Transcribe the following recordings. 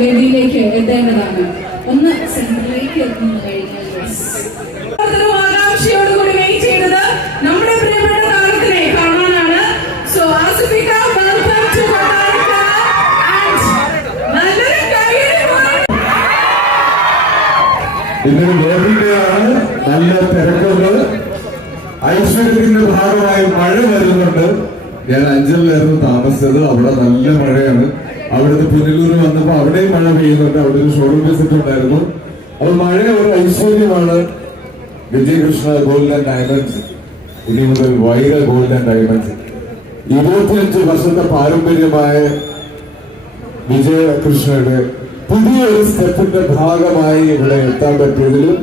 വേദിയിലേക്ക് എത്തേണ്ടതാണ്. ഒന്ന് സെന്ററിലേക്ക് എത്തുന്നു കഴിഞ്ഞാൽ ചെയ്തത് നമ്മുടെ പ്രിയപ്പെട്ട താരത്തിനെ കാണാനാണ്. സോ ടു ഇന്നൊരു വേദിയിലാണ് നല്ല തിരക്കുണ്ട്. ഐശ്വര്യത്തിന്റെ ഭാഗമായി മഴ വരുന്നുണ്ട്. ഞാൻ അഞ്ചലിലായിരുന്നു താമസിച്ചത്. അവിടെ നല്ല മഴയാണ്. അവിടുന്ന് പുനലൂർ വന്നപ്പോ അവിടെയും മഴ പെയ്യുന്നുണ്ട്. അവിടെ ഒരു ഷോറൂം വിസിറ്റ് ഉണ്ടായിരുന്നു അപ്പൊ മഴ ഒരു ഐശ്വര്യമാണ് വിജയകൃഷ്ണ ഗോൾഡ് ആൻഡ് ഡയമണ്ട്സ്. ഇനി മുതൽ വൈര ഗോൾഡ് ആൻഡ് ഡയമണ്ട്സ്. ഇരുപത്തിയഞ്ച് വർഷത്തെ പാരമ്പര്യമായ വിജയകൃഷ്ണയുടെ പുതിയൊരു സ്റ്റെപ്പിന്റെ ഭാഗമായി ഇവിടെ എത്താൻ പറ്റിയതിലും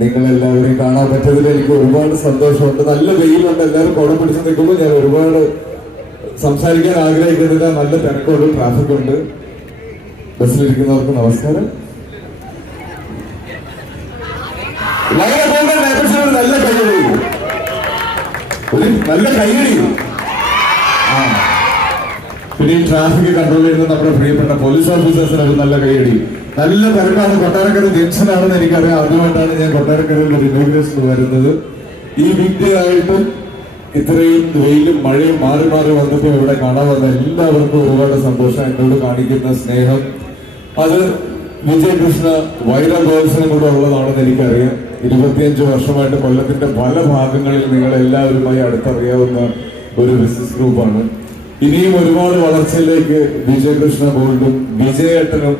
നിങ്ങൾ എല്ലാവരെയും കാണാൻ പറ്റിയതിൽ എനിക്ക് ഒരുപാട് സന്തോഷമുണ്ട്. നല്ല വെയിലുണ്ട്. എല്ലാവരും കുടം പിടിച്ച് നിൽക്കുമ്പോൾ ഞാൻ ഒരുപാട് സംസാരിക്കാൻ ആഗ്രഹിക്കുന്നില്ല നല്ല തിരക്കുണ്ട് ട്രാഫിക് ഉണ്ട്. ബസ്സിലിരിക്കുന്നവർക്ക് നമസ്കാരം. നല്ല കൈയടി. ഒരു നല്ല കൈയടി. പിന്നെ ഈ ട്രാഫിക് കൺട്രോൾ ചെയ്യുന്ന നമ്മുടെ പ്രിയപ്പെട്ട പോലീസ് ഓഫീസേഴ്സിന് ഒരു നല്ല കൈയടി. നല്ല തിരക്കാണ്. കൊട്ടാരക്കര ജംഗ്ഷനാണെന്ന് എനിക്കറിയാം. ആദ്യമായിട്ടാണ് ഞാൻ കൊട്ടാരക്കരയിൽ ഒരു ഇനോഗ്രേഷൻ വരുന്നത്. ഈ വീക്ക് ഇത്രയും വെയിലും മഴയും മാറി മാറി വന്നപ്പോൾ ഇവിടെ കാണാൻ വന്ന എല്ലാവർക്കും ഒരുപാട് സന്തോഷം. എന്നോട് കാണിക്കുന്ന സ്നേഹം. അത് വിജയകൃഷ്ണ വൈര ഗോൾസിനും കൂടെ ഉള്ളതാണെന്ന് എനിക്കറിയാം. ഇരുപത്തിയഞ്ച് വർഷമായിട്ട് കൊല്ലത്തിന്റെ പല ഭാഗങ്ങളിൽ നിങ്ങൾ എല്ലാവരുമായി അടുത്തറിയാവുന്ന ഒരു ബിസിനസ് ഗ്രൂപ്പാണ് ഇനിയും ഒരുപാട് വളർച്ചയിലേക്ക് വിജയകൃഷ്ണ ഗോൾഡും വിജയേട്ടനും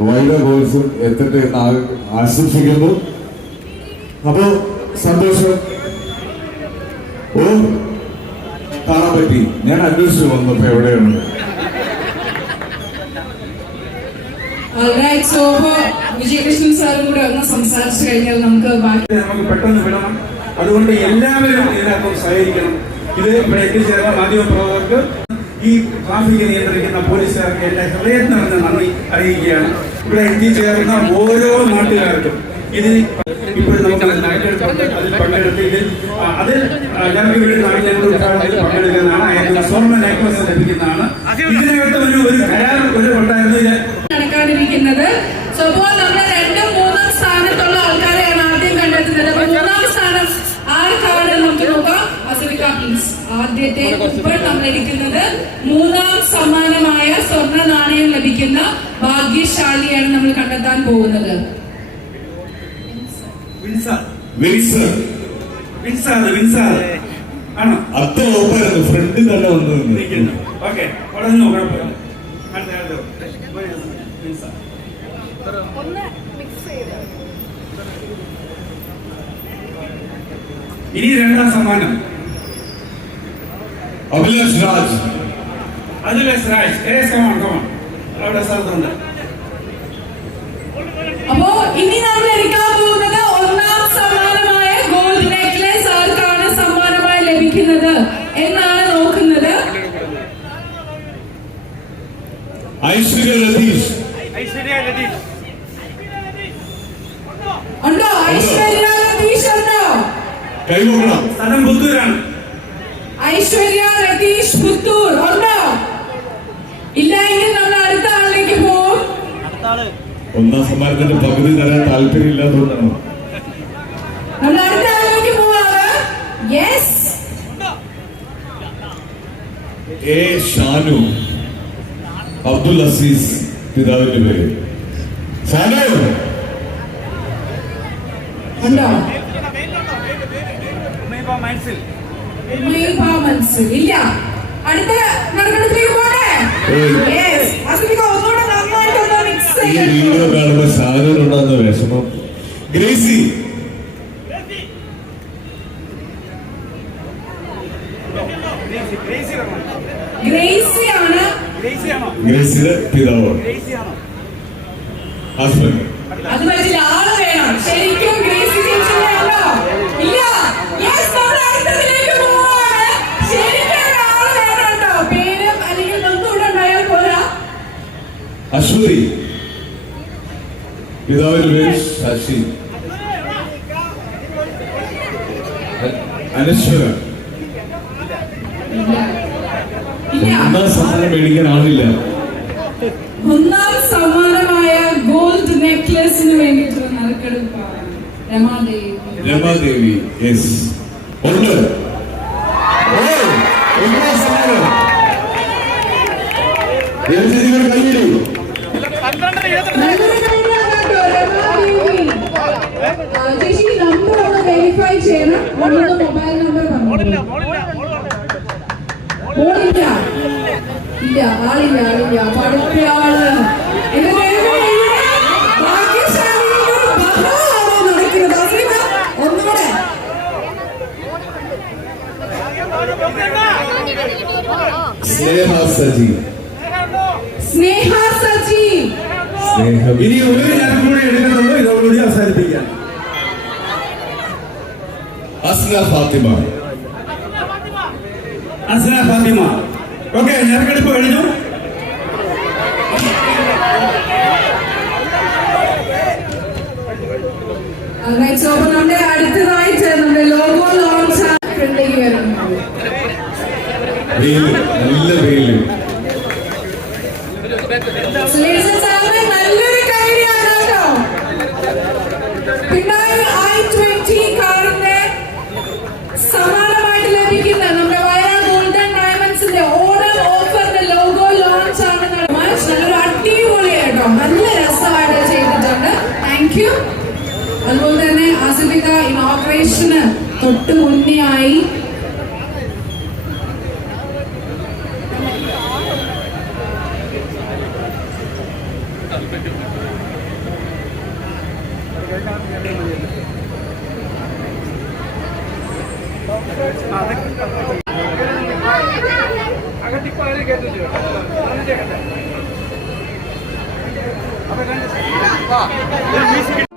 വൈര ഗോൾസും എത്തട്ടെ ആശംസിക്കുന്നു. അപ്പോ സന്തോഷം. ഓ കാണാൻ പറ്റി. ഞാൻ അന്വേഷിച്ചു വന്നപ്പോ എവിടെയാണ്? Alright, so വിജയകൃഷ്ണൻ സാറും കൂടെ ഒന്ന് സംസാരിച്ചു കഴിഞ്ഞാൽ നമുക്ക് ബാക്കി നമുക്ക് പെട്ടെന്ന് വിടണം. അതുകൊണ്ട് എല്ലാവരും ഇതിനകത്ത് സഹകരിക്കണം. ഇത് ഇവിടെ എത്തിച്ചേർന്ന മാധ്യമപ്രവർത്തകർക്ക് ഈ ട്രാഫിക് നിയന്ത്രിക്കുന്ന പോലീസുകാർക്ക് എന്റെ ഹൃദയത്തിൽ നിന്ന് നന്ദി അറിയിക്കുകയാണ്. ഇവിടെ എത്തിച്ചേർന്ന ഓരോ നാട്ടുകാർക്കും ഇതിൽ ഇതിനകത്ത് ഒരു ഒരു നടക്കാതിരിക്കുന്നത് സ്വഭാവം നമ്മൾ രണ്ടും മൂന്നാം സ്ഥാനത്തുള്ള ആൾക്കാരെയാണ് ആദ്യം കണ്ടെത്തുന്നത്. മൂന്നാം സ്ഥാനം ആർക്കാണ് നമുക്ക് നോക്കാം. അസലിക്ക ആദ്യത്തെ ഇപ്പോൾ നമ്മൾ ഇരിക്കുന്നത് മൂന്നാം സമ്മാനമായ സ്വർണ നാണയം ലഭിക്കുന്ന ഭാഗ്യശാലിയാണ് നമ്മൾ കണ്ടെത്താൻ പോകുന്നത്. അത്ര ഉറപ്പായിരുന്നു ഫ്രണ്ട് തന്നെ വന്നു ഓക്കെ വളർന്നു കുഴപ്പമില്ല. ഇനി രണ്ടാം സമ്മാനം. അഭിലാഷ് രാജ്. അഭിലാഷ് രാജ്. ഏ കമാൺ കമാൺ അവിടെ സ്ഥലത്തുണ്ട്. അപ്പോ ഇനി നമ്മൾ എടുക്കാൻ ലഭിക്കുന്നത് എന്നാണ് നോക്കുന്നത്. ഐശ്വര്യ രതീഷ്. ഉണ്ടോ? ഐശ്വര്യ രതീഷ് ഉണ്ടോ? കൈകൊള്ളണം സ്ഥലം പുത്തൂരാണ്. ഐശ്വര്യ രതീഷ് പുത്തൂർ ഉണ്ടോ? ഇല്ല എങ്കിൽ നമ്മൾ അടുത്ത ആളിലേക്ക് പോവും. ഒന്നാം സമ്മാനത്തിന്റെ പകുതി തരാൻ താല്പര്യമില്ലാത്തതുകൊണ്ടാണ്. നമ്മൾ അടുത്ത ആളിലേക്ക് പോവാണ് യെസ് എ ഷാനു അബ്ദുൽ അസീസ് പിതാവിന്റെ പേര്. ഷാനു? പാമൻസും. ഇല്ല. അടുത്ത. യെസ് അസ്മിക ഒന്നുകൂടെ നന്നായിട്ടൊന്ന് മിക്സ് വിഷമം. ഗ്രേസി പിതാവാണ് ഹസ്ബൻഡ്. അത് പറ്റില്ല ആൾ വേണം. ശരിക്കും ഗ്രേസി ഇല്ല. യെസ് നമ്മൾ അടുത്തതിലേക്ക് പോവാണ്. ശരിക്കും ഒരു ആൾ വേണം പേരും അല്ലെങ്കിൽ ഒന്നുകൂടെ ഉണ്ടായാൽ പോരാ. അശ്വതി. പിതാവിന്റെ പേര് ശശി. അനശ്വര. ഒന്നാം സമ്മാനം മേടിക്കാൻ ആളില്ല? ഒന്നാം സമ്മാനമായ ഗോൾഡ് നെക്ലസിന് വേണ്ടിയിട്ടുള്ള നറുക്കെടുപ്പാണ് രമാദേവി. രമാദേവി യെസ് ഉണ്ട് കൈയ്യടി കേട്ടോ, രമാദേവി. ചെയ്യണം മൊബൈൽ നമ്പർ മോളില്ല ഇല്ല ആളില്ല ആളില്ല പഠിച്ച ആൾ എന്റെ ദൈവമേ, ഭാഗ്യശാലിയുടെ ബഹളമാണോ നടക്കുന്നത് അസ്ലിമ, ഒന്നുകൂടെ. സ്നേഹ സജി സ്നേഹ സജി. സ്നേഹ. ഇനി ഒരു ഞാനും കൂടി എടുക്കുന്നുള്ളൂ ഇതോടുകൂടി അവസാനിപ്പിക്കാം. അസ്ന ഫാത്തിമ. അസ്ന ഫാത്തിമ. ഓക്കെ ഞെരക്കെടുപ്പ് കഴിഞ്ഞു നമ്മുടെ അടുത്തതായിട്ട് നമ്മുടെ ലോഗോ ലോഞ്ച് ഫ്രണ്ടിലേക്ക് വരുന്നു വെയിൽ നല്ല ഇനോഗ്രേഷന് തൊട്ട് മുന്നെയായി. മ്യൂസിക്